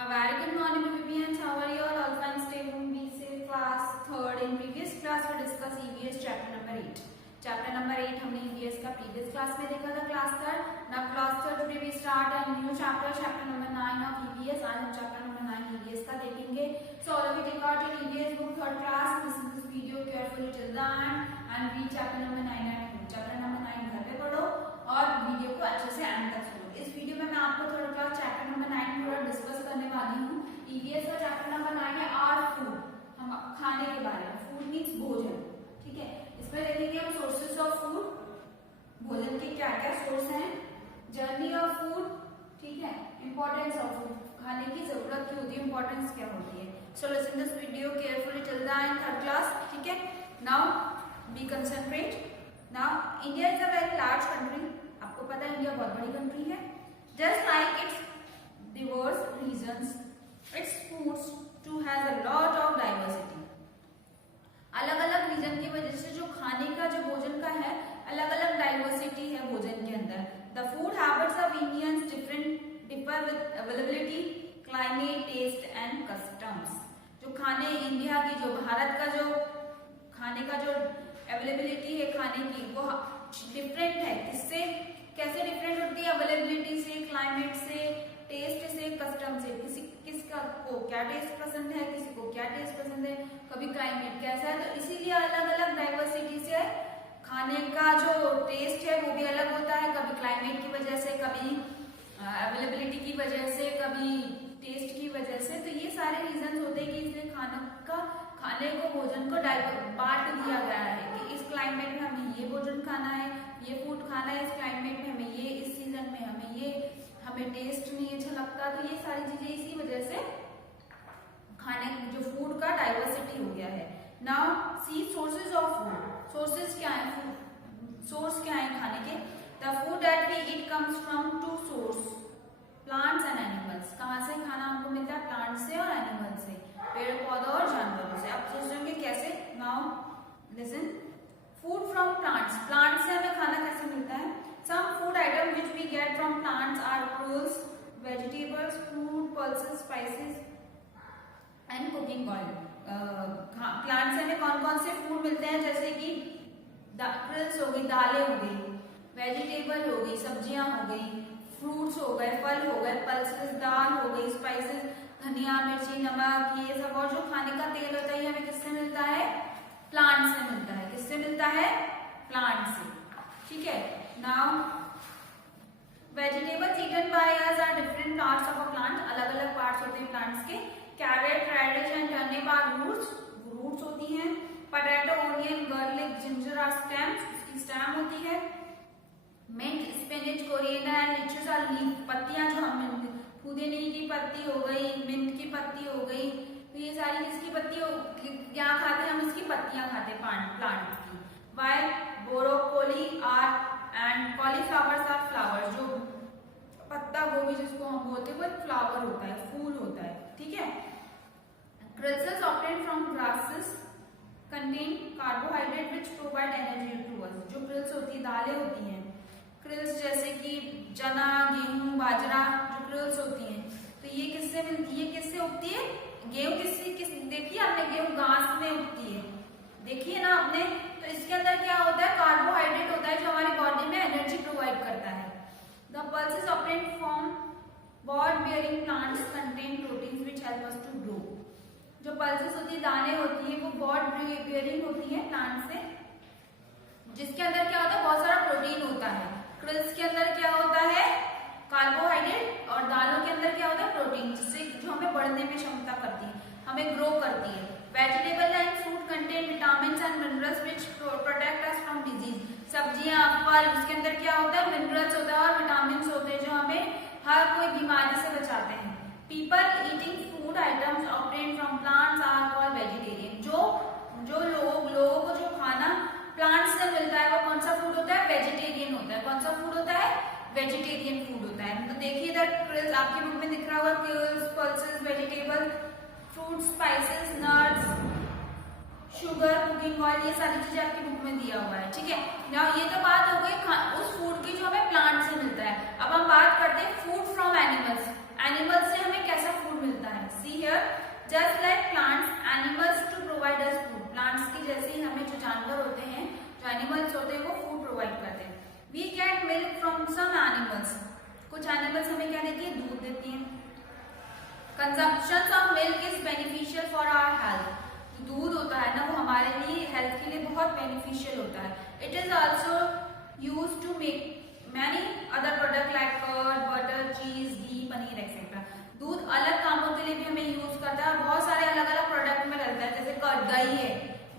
A very good morning, Vivian. How are you all? All fine, stay home, be safe. Class third. In previous class, we discussed EVS chapter number 8. Chapter number 8 हमने EVS का previous class में देखा था. Class third. Now class third today we start a new chapter, chapter number 9 of EVS. आज हम chapter number 9 EVS का देखेंगे. So all of you take out your EVS book third class. Listen to this video carefully till the end and read chapter number 9 at home. Chapter number 9 घर पे पढ़ो और video को अच्छे से and तक सुनो. इस वीडियो में मैं आपको थर्ड क्लास चैप्टर नंबर 9 पूरा डिस्कस करने वाली हूँ. ईवीएस का चैप्टर नंबर 9 है आर फूड. हम खाने के बारे में. फूड मीन्स भोजन. ठीक है. इसमें देखेंगे हम सोर्सेस ऑफ फूड. भोजन के क्या क्या सोर्स हैं. Journey of food. ठीक है. Importance of food. खाने की जरूरत क्या होती है, इंपॉर्टेंस क्या होती है. So listen this video carefully till the end third class. ठीक है. Now be concentrate. Now India is a very large country. आपको पता है इंडिया बहुत बड़ी कंट्री है. Just like its diverse regions, its foods too has a lot of diversity. अलग अलग रीजन की वजह से जो खाने का जो भोजन का है अलग अलग डाइवर्सिटी है भोजन के अंदर. The food habits of Indians differ with availability, climate, taste and customs. जो खाने इंडिया की जो भारत का जो खाने का जो अवेलेबिलिटी है खाने की वो डिफरेंट है. किससे कैसे डिफरेंट होती है. अवेलेबिलिटी से, क्लाइमेट से, टेस्ट से, कस्टम से. किसका को क्या टेस्ट पसंद है, किसी को क्या टेस्ट पसंद है, कभी क्लाइमेट कैसा है. तो इसीलिए अलग अलग डाइवर्सिटी से खाने का जो टेस्ट है वो भी अलग होता है. कभी क्लाइमेट की वजह से, कभी अवेलेबिलिटी की वजह से, कभी टेस्ट की वजह से. तो ये सारे रीजन होते हैं कि इसलिए खाने को भोजन को बांट दिया गया है कि इस क्लाइमेट में हमें ये भोजन खाना है, ये फूड खाना है. इस क्लाइमेट में हमें ये, इस सीजन में हमें टेस्ट नहीं अच्छा लगता. तो ये सारी चीजें इसी वजह से खाने जो फूड का डाइवर्सिटी हो गया है. Now see sources of food. Sources क्या है, सोर्स क्या है खाने के. The food that we eat comes from two source, plants and animals. कहाँ से खाना हमको मिलता है, प्लांट से और एनिमल से, पेड़ पौधों और जानवरों से. आप सोच रहे कैसे. Now listen. Food from plants. Plant से हमें खाना कैसे मिलता है. Some food item which we get from plants are fruits, vegetables, fruit, pulses, spices and cooking oil. Plant से हमें कौन कौन से फूड मिलते हैं, जैसे कि क्रिल्स हो गई, दालें हो गई, वेजिटेबल हो गई, सब्जियां हो गई, फ्रूट्स हो गए, फल हो गए, पल्सेस, दाल हो गई, स्पाइसेस, धनिया, मिर्ची, नमक, ये सब. और जो खाने का तेल होता है ये हमें किससे मिलता है, प्लांट से मिलता है. किससे मिलता है, प्लांट से. ठीक है. Now vegetables eaten by us are different parts of a plant. अलग अलग पार्ट्स होते हैं प्लांट्स के. Carrot, radish and turnip are roots होती हैं. Potato, onion, garlic, ginger are stems. उसकी स्टेम होती है. Mint, spinach, coriander and lettuce are leaf. पत्तियां जो हम पुदीने की पत्ती हो गई, मिंट की पत्ती हो गई. तो ये सारी किसकी पत्ती क्या खाते हैं हम, इसकी पत्तियां खाते हैं प्लांट की. Why broccoli are and cauliflowers are flowers. जो पत्ता गोभी जिसको हम बोलते हैं वो एक फ्लावर होता है, फूल होता है. ठीक है. Cereals obtained from grasses contain carbohydrate which provide energy to us. जो क्रिल्स होती है, दालें होती हैं. क्रिल्स जैसे कि चना, गेहूं, बाजरा, जो क्रिल्स होती हैं तो ये किससे मिलती है, किससे उगती है. गेहूं देखिए आपने, गेहूं घास में उगती है, देखिए ना आपने. तो इसके अंदर क्या होता है, कार्बोहाइड्रेट होता है जो हमारी बॉडी में एनर्जी प्रोवाइड करता है. The pulses obtained from pod bearing plants contain proteins which help us to grow. जो पल्सेस होती है, दाने होती है, वो बॉड बियरिंग होती है प्लांट से, जिसके अंदर क्या होता है, बहुत सारा प्रोटीन होता है. क्रिल्स के अंदर क्या होता है, कार्बोहाइड्रेट, और दालों के अंदर क्या होता है, प्रोटीन, जिससे जो हमें बढ़ने में क्षमता करती है, हमें ग्रो करती है. Vegetable and fruit contain vitamins and minerals which protect us from disease. सब्जियां, फल, उसके अंदर क्या होता है, मिनरल्स होता है और विटामिन्स होते हैं जो हमें हर कोई बीमारी से बचाते हैं. People eating food items obtained from plants are called vegetarian. जो लोगों को जो खाना प्लांट से मिलता है वो कौन सा फूड होता है, वेजिटेरियन होता है. कौन सा फूड होता है, वेजिटेरियन फूड होता है. तो देखिए इधर क्रिल्स आपकी बुक में दिख रहा होगा, cereals, pulses, vegetable, fruit, spices, nuts, sugar, cooking oil, ये सारी चीजें आपकी बुक में दिया हुआ है. ठीक है. ये तो बात हो गई उस फूड की जो हमें प्लांट से मिलता है. अब हम बात करते हैं फूड फ्रॉम एनिमल्स. एनिमल्स से हमें कैसा फूड मिलता है. some animals, कुछ एनिमल्स हमें क्या देती है, दूध देती हैं। Consumption of milk is beneficial for our health, दूध होता है ना वो हमारे लिए हेल्थ के लिए बहुत बेनिफिशियल होता है। It is also use to make many other product like curd, butter, cheese, ghee, paneer etcetera. दूध अलग कामों के लिए भी हमें यूज करता है, बहुत सारे अलग अलग प्रोडक्ट में डलता है। जैसे दही है,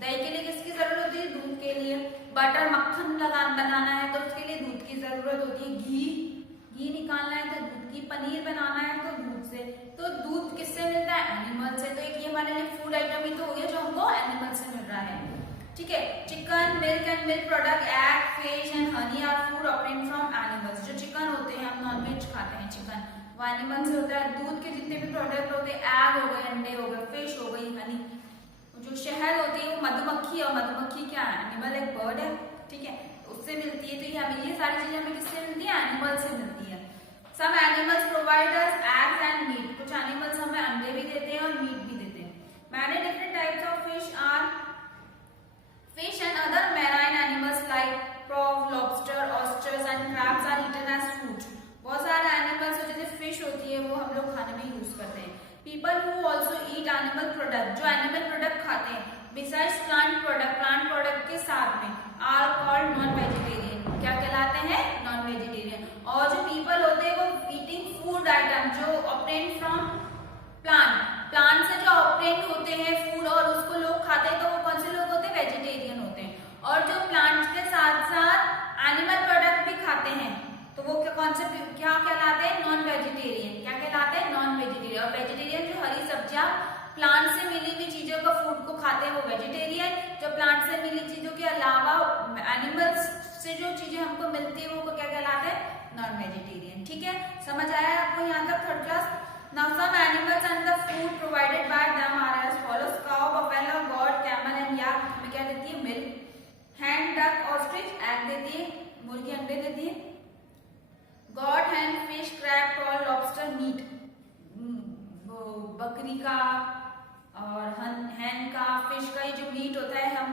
दही के लिए किसकी जरूरत होती है, दूध के लिए। बटर, मक्खन बनाना है तो उसके लिए दूध की जरूरत होती है। घी निकालना है तो दूध की। पनीर बनाना है तो दूध से। तो दूध किससे मिलता है, एनिमल से। तो एक ये हमारे लिए फूड आइटम ही तो हो गया जो हमको एनिमल से मिल रहा है, ठीक है। Chicken, milk and milk product, egg, fish and honey are food obtained from animals. जो चिकन होते हैं, हम नॉनवेज खाते हैं चिकन, वो एनिमल से होता है। दूध के जितने भी प्रोडक्ट होते हैं, एग हो गए, अंडे हो गए, फिश हो गई, हनी। जो शहद होती है वो मधुमक्खी, और मधुमक्खी क्या है, एनिमल, एक बर्ड है, ठीक है, उससे मिलती है। तो ये हमें ये सारी चीजें हमें किससे मिलती है, एनिमल से मिलती है। Some animals provide us eggs and meat, कुछ एनिमल्स हमें अंडे भी देते हैं और मीट भी देते हैं। Many different types of fish and other marine animals like prawn, lobster, oysters and crabs are eaten as food. बहुत सारे एनिमल्स जैसे फिश होती है वो हम लोग खाने में यूज करते हैं। People who also eat animal product, जो एनिमल प्रोडक्ट खाते हैं बिसाइड्स प्लांट प्रोडक्ट के साथ में, आर कॉल्ड नॉन वेजिटेरियन, क्या कहलाते हैं, नॉन वेजिटेरियन। और जो पीपल होते हैं वो ईटिंग फूड आइटम जो ऑब्टेन फ्रॉम प्लांट से जो ऑब्टेन होते हैं फूड और उसको लोग खाते हैं, तो वो कौन से लोग होते हैं, वेजिटेरियन होते हैं। और जो प्लांट के साथ साथ एनिमल प्रोडक्ट भी खाते हैं तो वो कौन से क्या कहलाते हैं, नॉन वेजिटेरियन। क्या कहलाते हैं, नॉन वेजिटेरियन। और वेजिटेरियन जो हरी सब्जियां प्लांट से मिली हुई चीजों का फूड को खाते हैं वो वेजिटेरियन। जो प्लांट से मिली चीजों के अलावा एनिमल्स से जो चीजें हमको मिलती है वो क्या कहलाते हैं, नॉन वेजिटेरियन, ठीक है। समझ आया आपको यहाँ तक third class. Now some animals and the food provided by them are as follows. Cow, buffalo, goat, camel and yak हमें क्या देती है, milk. Hen, duck, ostrich egg देती है, मुर्गी अंडे देती है। Goat, hen, fish, crab, prawn, lobster, meat, बकरी का और हैन का, फिश का ये जो मीट होता है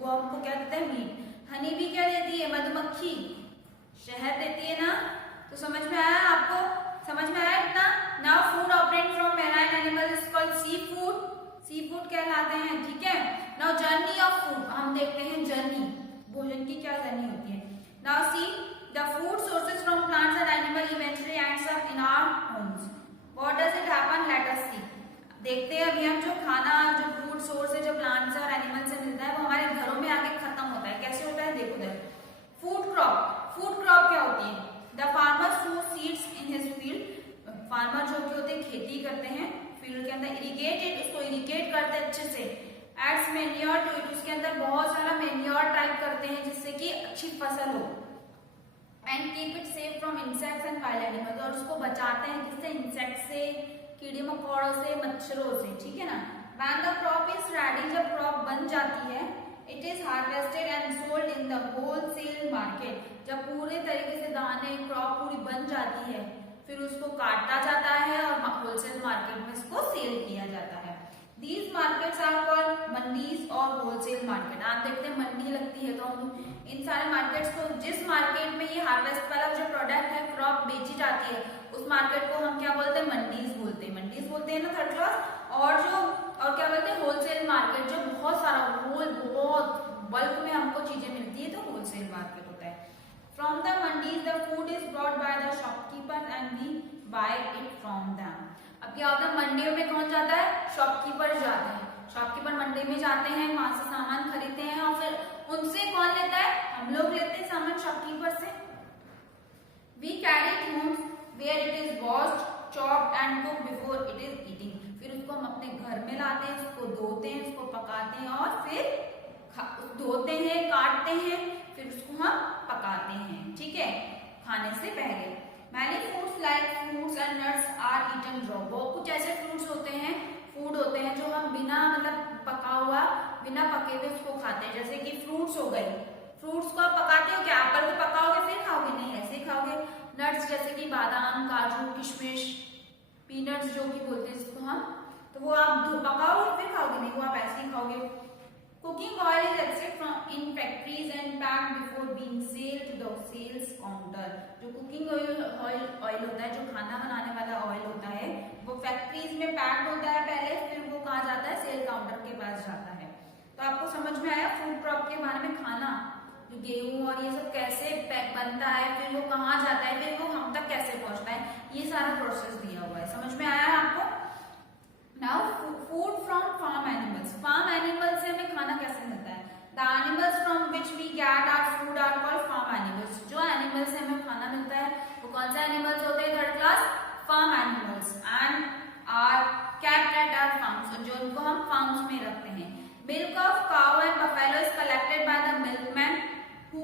वो हमको क्या देता है, मीट। हनी भी क्या देती है, मधुमक्खी शहद देती है ना। तो समझ में आया आपको, समझ में आया इतना। Now food obtained from marine animal is called sea food, sea food कहलाते हैं, ठीक है। नाउ जर्नी ऑफ फूड, हम देखते हैं जर्नी, भोजन की क्या जर्नी होती है। Now C the food sources from plants and animal eventually ends up in our homes. What does it happen? Let us see. देखते हैं अभी हम जो खाना, जो फूड सोर्स है जो प्लांट से और एनिमल से मिलता है वो हमारे घरों में आके खत्म होता है। कैसे होता है, देखो इधर। फूड क्रॉप क्या होती है, the farmer so seeds in his field, farmer जो कि होते हैं खेती करते हैं फील्ड के अंदर, इरिगेटेड, उसको इरिगेट करते हैं अच्छे से, एड्स मैन्योर टू इट, उसके अंदर बहुत सारा मैन्योर टाइप करते हैं जिससे कि अच्छी फसल हो। And keep it safe from insects and wild animals, और उसको बचाते हैं किससे, इंसेक्ट से, कीड़े मकोड़ों से, मच्छरों से, ठीक है ना। When the crop is ready, जब क्रॉप बन जाती है, it is harvested and sold in the wholesale market, जब पूरे तरीके से दाने क्रॉप पूरी बन जाती है फिर उसको काटा जाता है और होलसेल मार्केट में इसको सेल किया जाता है। These markets are called mandis और होलसेल मार्केट। आप देखते हैं मंडी लगती है तो हम इन सारे मार्केट्स को, जिस मार्केट में ये हार्वेस्ट वाला जो प्रोडक्ट है क्रॉप बेची जाती है उस मार्केट को हम क्या बोलते हैं, मंडीज बोलते हैं, मंडीज बोलते हैं ना थर्ड क्लास। और क्या बोलते हैं, होलसेल मार्केट, जो बहुत सारा बहुत बल्क में हमको चीजें मिलती है तो होलसेल मार्केट होता है। From the mandis the food is brought by the shopkeeper and we buy it from them. अब क्या होता है, मंडियों में कौन जाता है, शॉपकीपर जाते हैं, शॉपकीपर मंडी में जाते हैं, वहां से सामान खरीदते हैं और फिर उनसे कौन लेता है, हम लोग लेते हैं सामान शॉपकीपर से। We carry it home where it is washed, chopped and cooked before it is eating, फिर उसको हम अपने घर में लाते हैं, उसको धोते हैं, उसको पकाते हैं और फिर धोते हैं, काटते हैं, फिर उसको हम पकाते हैं, ठीक है, खाने से पहले। Many foods like fruits and nuts are eaten raw. बहुत कुछ ऐसे फ्रूट्स होते हैं, फूड होते हैं जो हम बिना पका हुआ, बिना पके हुए उसको खाते हैं। जैसे कि फ्रूट्स हो गए, फ्रूट्स को आप पकाते हो क्या, एप्पल को पकाओगे फिर खाओगे, नहीं ऐसे ही खाओगे। नट्स जैसे कि बादाम, काजू, किशमिश, पीनट्स जो कि बोलते हैं जिसको हम, तो वो आप पकाओगे फिर खाओगे, नहीं वो आप ऐसे ही खाओगे। Cooking oil is extracted from in factories and packed before being sold to the sales counter. जो कुकिंग ऑयल होता है, जो खाना बनाने वाला ऑयल होता है, वो फैक्ट्रीज में पैक्ड होता है पहले, फिर वो कहाँ जाता है, सेल काउंटर के पास जाता है। तो आपको समझ में आया फूड क्रॉप के बारे में, खाना गेहूं और ये सब कैसे बनता है, फिर वो कहाँ जाता है, फिर वो हम तक कैसे पहुंचता है, ये सारा प्रोसेस दिया हुआ है। समझ में आया है आपको? Now food from farm animals. Farm animal से हमें खाना कैसे मिलता है? The animals from which we get our food are called farm animals. जो एनिमल से हमें खाना मिलता है वो कौन से एनिमल्स होते हैं? Third class farm animals and are kept at our farms, जो उनको हम फार्म्स में रखते हैं। Milk of cow and buffalo is collected by the milkman who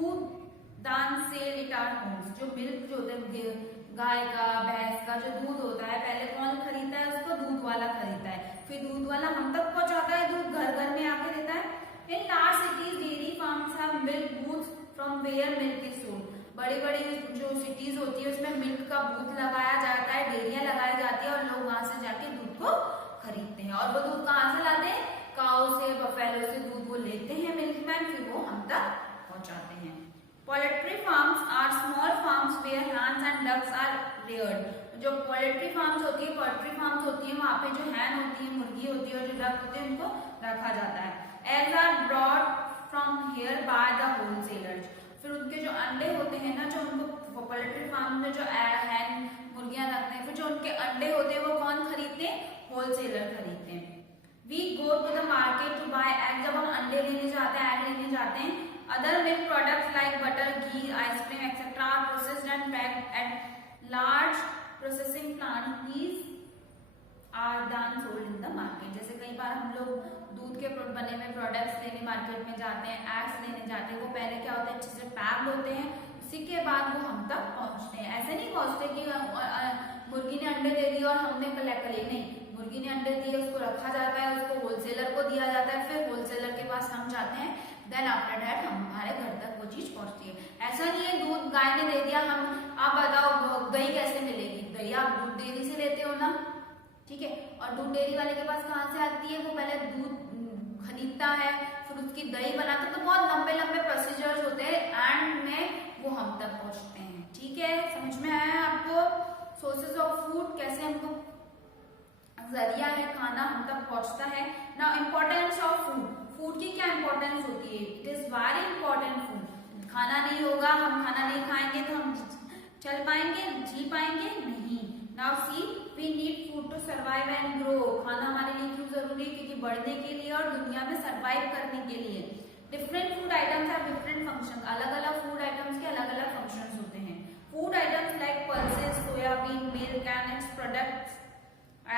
then sell it our homes. जो मिल्क जो होता है, गाय का भैंस का जो दूध होता है, पहले कौन खरीदता है उसको? दूध वाला खरीदता है, फिर दूध वाला हम तक पहुंचाता है, दूध घर घर में आके देता है। In large cities dairy farms have milk booths from where milk is sold. बड़ी बड़ी जो सिटीज होती है उसमें मिल्क का बूथ लगाया जाता है, डेयरियां लगाई जाती है और लोग वहां से जाके दूध को खरीदते हैं। और वो दूध कहाँ से लाते हैं? काऊ से, बफेलो से दूध वो लेते हैं मिल्कमैन, फिर वो हम तक पहुंचाते हैं। Poultry farms are small farms where hens and ducks are reared. जो पोल्ट्री फार्म्स होती है, पोल्ट्री फार्म्स होती है, वहाँ पे जो हैन होती है, मुर्गी होती है और जो डक होते हैं, उनको रखा जाता है। Eggs are brought from here by the wholesalers। फिर उनके जो अंडे होते हैं ना, जो उनको पोल्ट्री फार्म में जो हैन मुर्गियां रखते हैं, फिर जो उनके अंडे होते हैं वो कौन खरीदते हैं? होलसेलर खरीदते हैं। We go to the market to buy egg। जब हम अंडे लेने जाते हैं, एग लेने जाते हैं, other milk products like butter, ghee, ice cream, etc. are processed and packed at large processing plants। These are then sold in the market। जैसे कई बार हम लोग दूध के बने हुए प्रोडक्ट्स लेने मार्केट में जाते हैं, एग्स लेने जाते हैं, वो पहले क्या होते हैं? अच्छे से पैक्ड होते हैं, उसी के बाद वो हम तक पहुंचते हैं। ऐसे नहीं पहुंचते कि मुर्गी ने अंडे दे दिए और हमने कलेक्ट कर लिए, नहीं। मुर्गी ने अंडे दिए, उसको रखा जाता है, उसको होलसेलर को दिया जाता है, फिर होलसेलर के पास हम जाते हैं, देन आफ्टर दैट हमारे घर तक वो चीज पहुंचती है। ऐसा नहीं है दूध गाय ने दे दिया, हम आप बताओ दही कैसे मिलेगी? दही आप दूध डेयरी से लेते हो ना, ठीक है। और दूध डेयरी वाले के पास कहाँ से आती है? वो पहले दूध खरीदता है, फिर उसकी दही बनाता है, तो बहुत लंबे लंबे प्रोसीजर्स होते हैं, एंड में वो हम तक पहुंचते हैं। ठीक है, समझ में आया आपको? सोर्सेज ऑफ फूड, कैसे हमको जरिया है खाना हम तक पहुंचता है। Now importance of food. Food की क्या इंपॉर्टेंस होती है? It is very important. Food, खाना नहीं होगा, हम खाना नहीं खाएंगे तो हम चल पाएंगे, जी पाएंगे? नहीं। Now see, we need food to survive and grow. खाना हमारे लिए क्यों जरूरी है? क्योंकि बढ़ने के लिए और दुनिया में सर्वाइव करने के लिए। Different food items have different function. अलग अलग फूड आइटम्स के अलग अलग फंक्शंस होते हैं। Food items like pulses, soybean, milk and its products,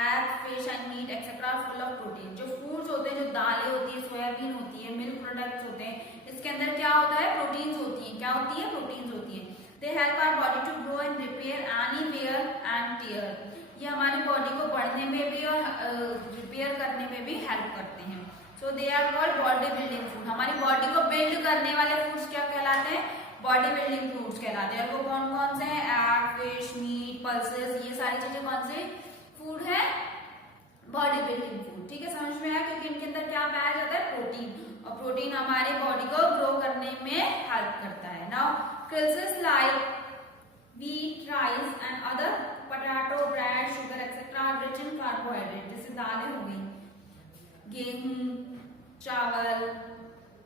egg, fish and meat etcetera full of protein. जो फूड्स होते हैं, जो दालें होती है, सोयाबीन होती है, मिल्क प्रोडक्ट्स होते हैं, इसके अंदर क्या होता है? प्रोटीन्स होती है। क्या होती है? प्रोटीन्स होती है। They help our body to grow and repair any wear and tear. ये हमारी बॉडी को बढ़ने में भी और रिपेयर करने में भी हेल्प करते हैं। So they are called body building food. हमारी बॉडी को बिल्ड करने वाले फूड्स क्या कहलाते हैं? बॉडी बिल्डिंग फूड्स कहलाते हैं। और वो कौन कौन से हैं? एग, फिश, मीट, पल्सेस, ये सारी चीजें कौन से फूड है? Body building food. ठीक है, समझ में आया? क्योंकि इनके अंदर क्या पाया जाता है? प्रोटीन। और प्रोटीन हमारी बॉडी को ग्रो करने में हेल्प करता है। Now pulses like wheat, rice and other potato, bread, sugar etc. are rich in carbohydrate। जैसे दालें हो गई, गेहूं, चावल,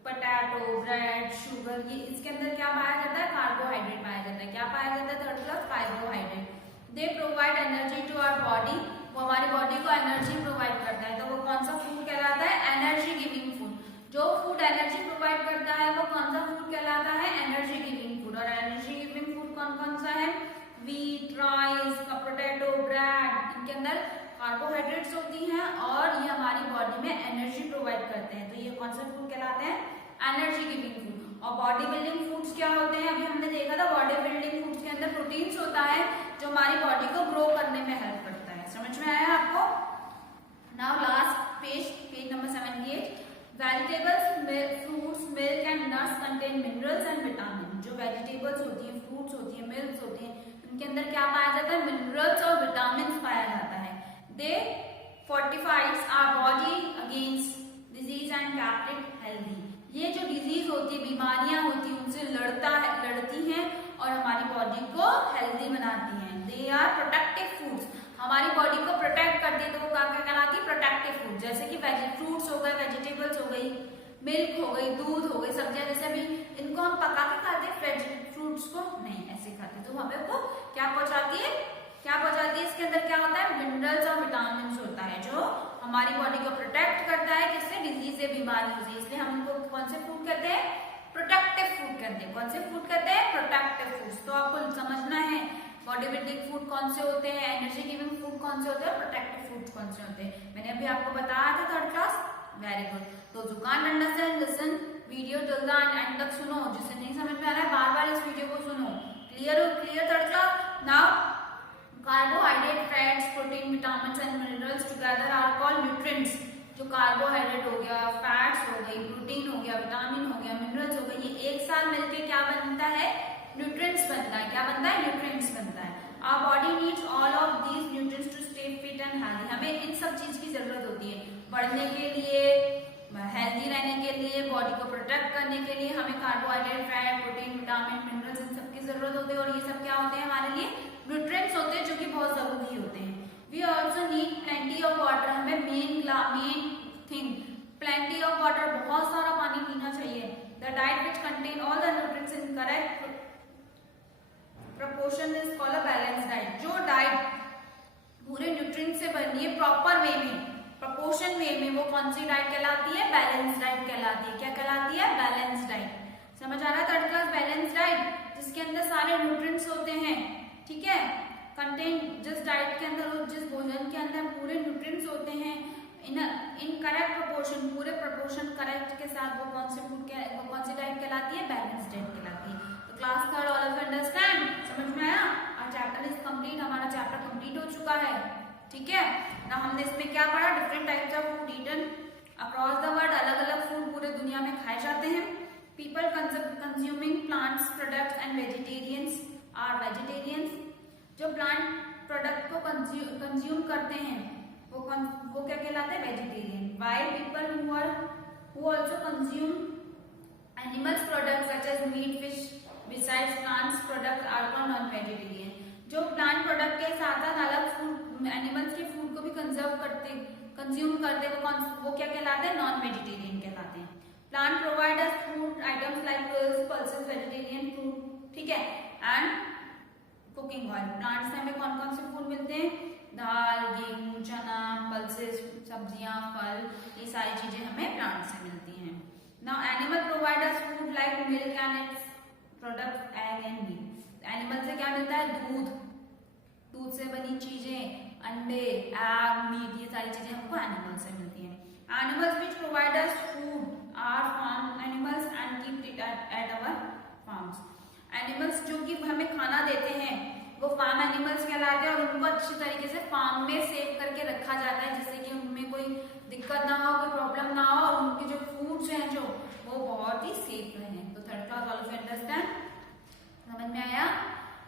पोटैटो, ब्रेड, शुगर, ये इसके अंदर क्या पाया जाता है? कार्बोहाइड्रेट पाया जाता है। क्या पाया जाता है? Third class carbohydrate. They provide energy to our body. वो हमारी बॉडी को एनर्जी प्रोवाइड करता है। तो वो कौन सा फूड कहलाता है? Energy giving food. जो फूड एनर्जी प्रोवाइड करता है वो कौन सा फूड कहलाता है? Energy giving food. और एनर्जी गिविंग फूड कौन कौन सा है? व्हीट, राइस, पोटैटो, ब्रेड, इनके अंदर कार्बोहाइड्रेट्स होती हैं और ये हमारी बॉडी में एनर्जी प्रोवाइड करते हैं। तो ये कौन सा फूड कहलाते हैं? Energy giving food. और बॉडी बिल्डिंग फूड्स क्या होते हैं? अभी हमने देखा था बॉडी बिल्डिंग फूड्स के अंदर प्रोटीन्स होता है जो हमारी बॉडी को ग्रो करने में हेल्प करता है। समझ में आया आपको? Now last page number 78। Vegetables, fruits, milk and nuts contain minerals and vitamin. जो वेजिटेबल्स होती हैं, फ्रूट्स होती हैं, मिल्क होती हैं, इनके अंदर क्या पाया जाता है? मिनरल्स और विटामिन पाया जाता है। They fortifies our body against disease and keep it healthy. ये जो डिजीज होती है, बीमारियां होती हैं, उनसे लड़ती हैं और हमारी हेल्दी बनाती हैं। दे आर प्रोटेक्टिव फूड्स, हमारी बॉडी को प्रोटेक्ट करती है, तो वो क्या क्या कहलाती है? Protective food. जैसे कि फ्रूट्स हो गए, वेजिटेबल्स हो गई, मिल्क हो गई, दूध हो गई, सब्जियां, जैसे अभी इनको हम पका के खाते हैं, फ्रूट्स को नहीं ऐसे खाते, तो हमें वो क्या पहुंचाती है? क्या पहुंचाती है? इसके अंदर क्या होता है? मिनरल्स और विटामिन होता है, जो हमारी बॉडी को प्रोटेक्ट करता है किससे? डिजीज से, बीमारियों से। इसलिए हम इनको कौन से फूड कहते हैं? प्रोटेक्टिव फूड कहते हैं। कौन से फूड कहते हैं? Protective foods. तो आपको समझना है बॉडी बिल्डिंग फूड कौन से होते हैं, एनर्जी गिविंग फूड कौन से होते हैं, प्रोटेक्टिव फूड कौन से होते हैं। मैंने अभी आपको बताया था थर्ड क्लास। Very good. तो जो can't understand listen video till the and तक सुनो। जिसे नहीं समझ में आ रहा है बार बार इस वीडियो को सुनो। क्लियर हो? Clear third class? Now carbohydrate, fats, protein, vitamin and minerals together are called nutrients. जो कार्बोहाइड्रेट हो गया, फैट्स हो गई, प्रोटीन हो गया, विटामिन हो गया, मिनरल्स हो गई, ये एक साथ मिलकर क्या बनता है? न्यूट्रिएंट्स बनता है। क्या बनता है? न्यूट्रिएंट्स बनता है। Our body needs all of these nutrients to stay fit and healthy. हमें इन सब चीज की जरूरत होती है बढ़ने के लिए, हेल्दी रहने के लिए, बॉडी को प्रोटेक्ट करने के लिए। हमें carbohydrate, fat, protein, vitamin, minerals in सब की जरूरत होती है। और ये सब क्या होते हैं? हमारे लिए न्यूट्रिएंट्स होते हैं, जो कि बहुत जरूरी होते हैं। We also need plenty of water. हमें main thing plenty of water, बहुत सारा पानी पीना चाहिए। The diet which contain all the nutrients in correct proportion is called a balanced diet। जो डाइट पूरे न्यूट्रिएंट से बनी है प्रॉपर वे में, प्रोपोर्शन वे में, वो कौन सी डाइट कहलाती है? बैलेंस डाइट कहलाती है। क्या कहलाती है? Balance diet. समझ आ रहा है थर्ड क्लास? बैलेंस डाइट जिसके अंदर सारे न्यूट्रिएंट्स होते हैं, ठीक है। कंटेन, जिस डाइट के अंदर, जिस भोजन के अंदर पूरे न्यूट्रिएंट्स होते हैं इन करेक्ट प्रोपोर्शन, पूरे प्रोपोर्शन करेक्ट के साथ, वो कौन से फूड, वो कौन सी डाइट कहलाती है? बैलेंस डाइट कहलाती है। तो class third all of understand? समझ में आया? और चैप्टर इज कंप्लीट। हमारा चैप्टर कंप्लीट हो चुका है, ठीक है ना। हमने इसमें क्या पढ़ा? Different types of food eaten across the world. अलग अलग फूड पूरे दुनिया में खाए जाते हैं। People consuming plants products and vegetarians are vegetarians. जो प्लांट प्रोडक्ट को कंज्यूम करते हैं वो क्या कहलाते हैं? Vegetarian. While people who also consume animals products such as meat, fish besides plants products are called non vegetarian. जो प्लांट प्रोडक्ट के साथ साथ अलग फूड, एनिमल्स के फूड को भी कंज्यूम करते वो क्या कहलाते हैं? नॉन वेजिटेरियन कहलाते हैं। Plant provide us food items like pulses, vegetarian food, ठीक है, एंड कुकिंग ऑयल। प्लांट से हमें कौन कौन से फूड मिलते हैं? दाल, गेहूं, चना, पल्सेस, सब्जियां, फल, ये सारी चीजें हमें प्लांट से मिलती हैं। Now animal provide us food like milk and its product, egg and meat. Animal से क्या मिलता है? दूध, दूध से बनी चीजें, अंडे, एग, मीट, ये सारी चीजें हमको एनिमल से मिलती हैं। Animals which provide us food are farm animals and keep it at our farms. Animals जो कि हमें खाना देते हैं वो फार्म एनिमल्स कहलाते हैं, और उनको अच्छी तरीके से फार्म में सेव करके रखा जाता है, जिससे कि उनमें कोई दिक्कत ना हो, कोई प्रॉब्लम ना हो, और उनके जो फूड्स हैं जो वो बहुत ही सेफ रहे। तो third class all of you understand? समझ में आया?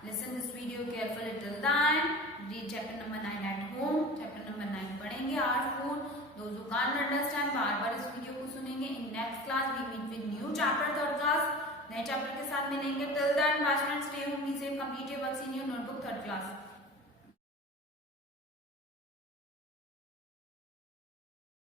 Listen this video carefully till the end. Read chapter number 9 at home. Chapter number 9 पढ़ेंगे आज food. Those who can't understand बार बार इस वीडियो को सुनेंगे। In next class we meet with new chapter, third class नए चैप्टर के साथ मिलेंगे। Till then bye friends, stay home, be safe, complete your works in your notebook, third class.